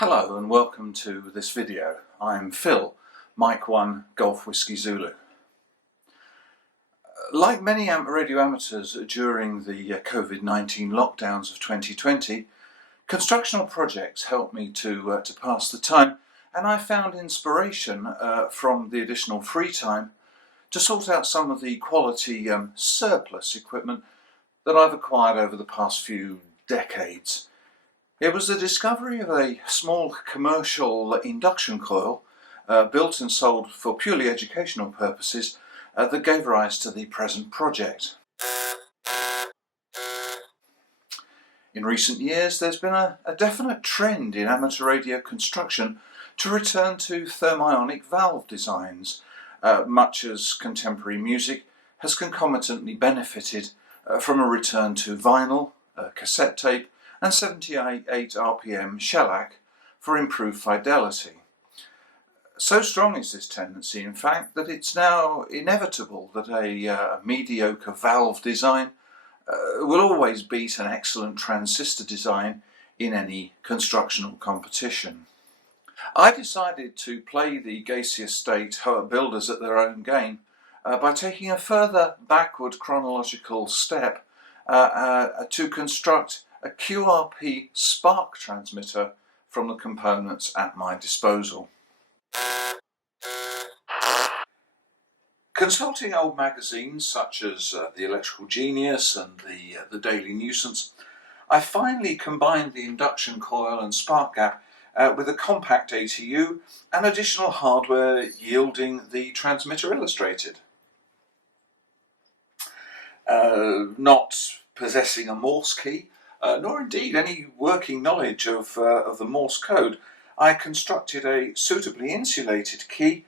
Hello and welcome to this video. I'm Phil, Mike 1 Golf Whiskey Zulu. Like many radio amateurs during the COVID-19 lockdowns of 2020, constructional projects helped me to pass the time, and I found inspiration from the additional free time to sort out some of the quality surplus equipment that I've acquired over the past few decades. It was the discovery of a small commercial induction coil built and sold for purely educational purposes that gave rise to the present project. In recent years there's been a definite trend in amateur radio construction to return to thermionic valve designs, much as contemporary music has concomitantly benefited from a return to vinyl, cassette tape and 78 RPM shellac for improved fidelity. So strong is this tendency, in fact, that it's now inevitable that a mediocre valve design will always beat an excellent transistor design in any constructional competition. I decided to play the Gacy Estate builders at their own game by taking a further backward chronological step to construct a QRP spark transmitter from the components at my disposal. Consulting old magazines such as the Electrical Genius and the Daily Nuisance, I finally combined the induction coil and spark gap with a compact ATU and additional hardware, yielding the transmitter illustrated. Not possessing a Morse key, nor indeed any working knowledge of the Morse code, I constructed a suitably insulated key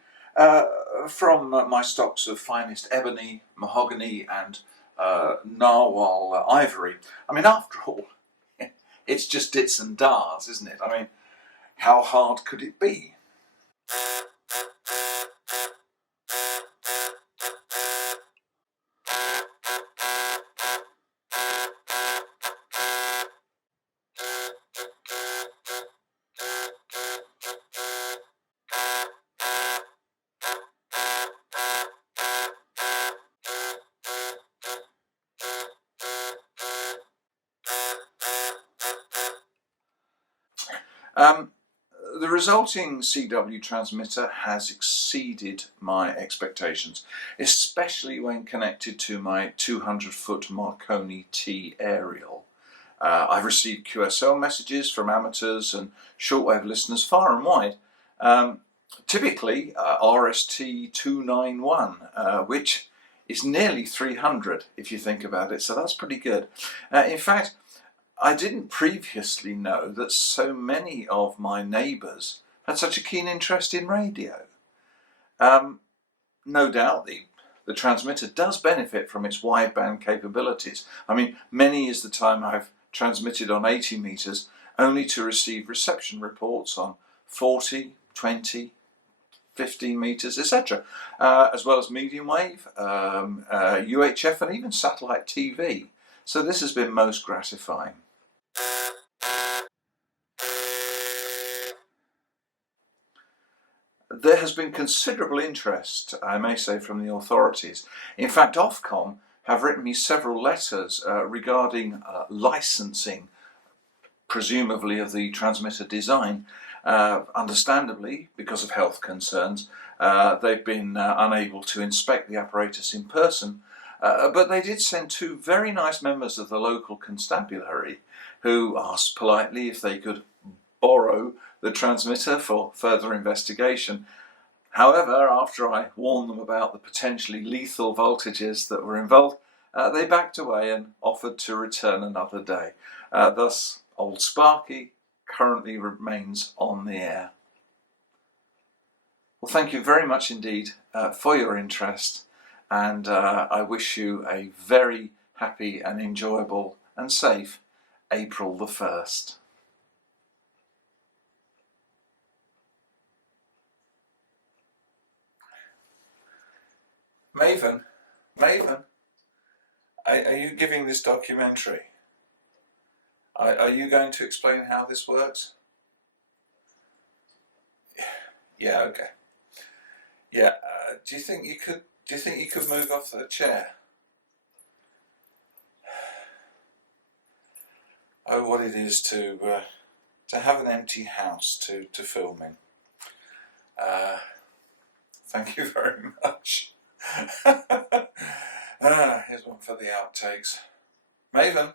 from my stocks of finest ebony, mahogany and narwhal ivory. I mean, after all, it's just dits and dars, isn't it? I mean, how hard could it be? The resulting CW transmitter has exceeded my expectations, especially when connected to my 200-foot Marconi T aerial. I've received QSL messages from amateurs and shortwave listeners far and wide, typically RST 291, which is nearly 300 if you think about it, so that's pretty good. In fact, I didn't previously know that so many of my neighbours had such a keen interest in radio. No doubt the transmitter does benefit from its wideband capabilities. I mean, many is the time I've transmitted on 80 metres only to receive reception reports on 40, 20, 15 metres, etc., as well as medium wave, UHF and even satellite TV. So this has been most gratifying. There has been considerable interest, I may say, from the authorities. In fact, Ofcom have written me several letters regarding licensing, presumably of the transmitter design. Understandably, because of health concerns, they've been unable to inspect the apparatus in person, but they did send two very nice members of the local constabulary who asked politely if they could borrow the transmitter for further investigation. However, after I warned them about the potentially lethal voltages that were involved, they backed away and offered to return another day. Thus, old Sparky currently remains on the air. Well, thank you very much indeed for your interest, and I wish you a very happy and enjoyable and safe April the 1st. Maven, are you giving this documentary? Are you going to explain how this works? Yeah, okay. Yeah. Do you think you could? Do you think you could move off the chair? Oh, what it is to have an empty house to film in. Thank you very much. Here's one for the outtakes. Maven.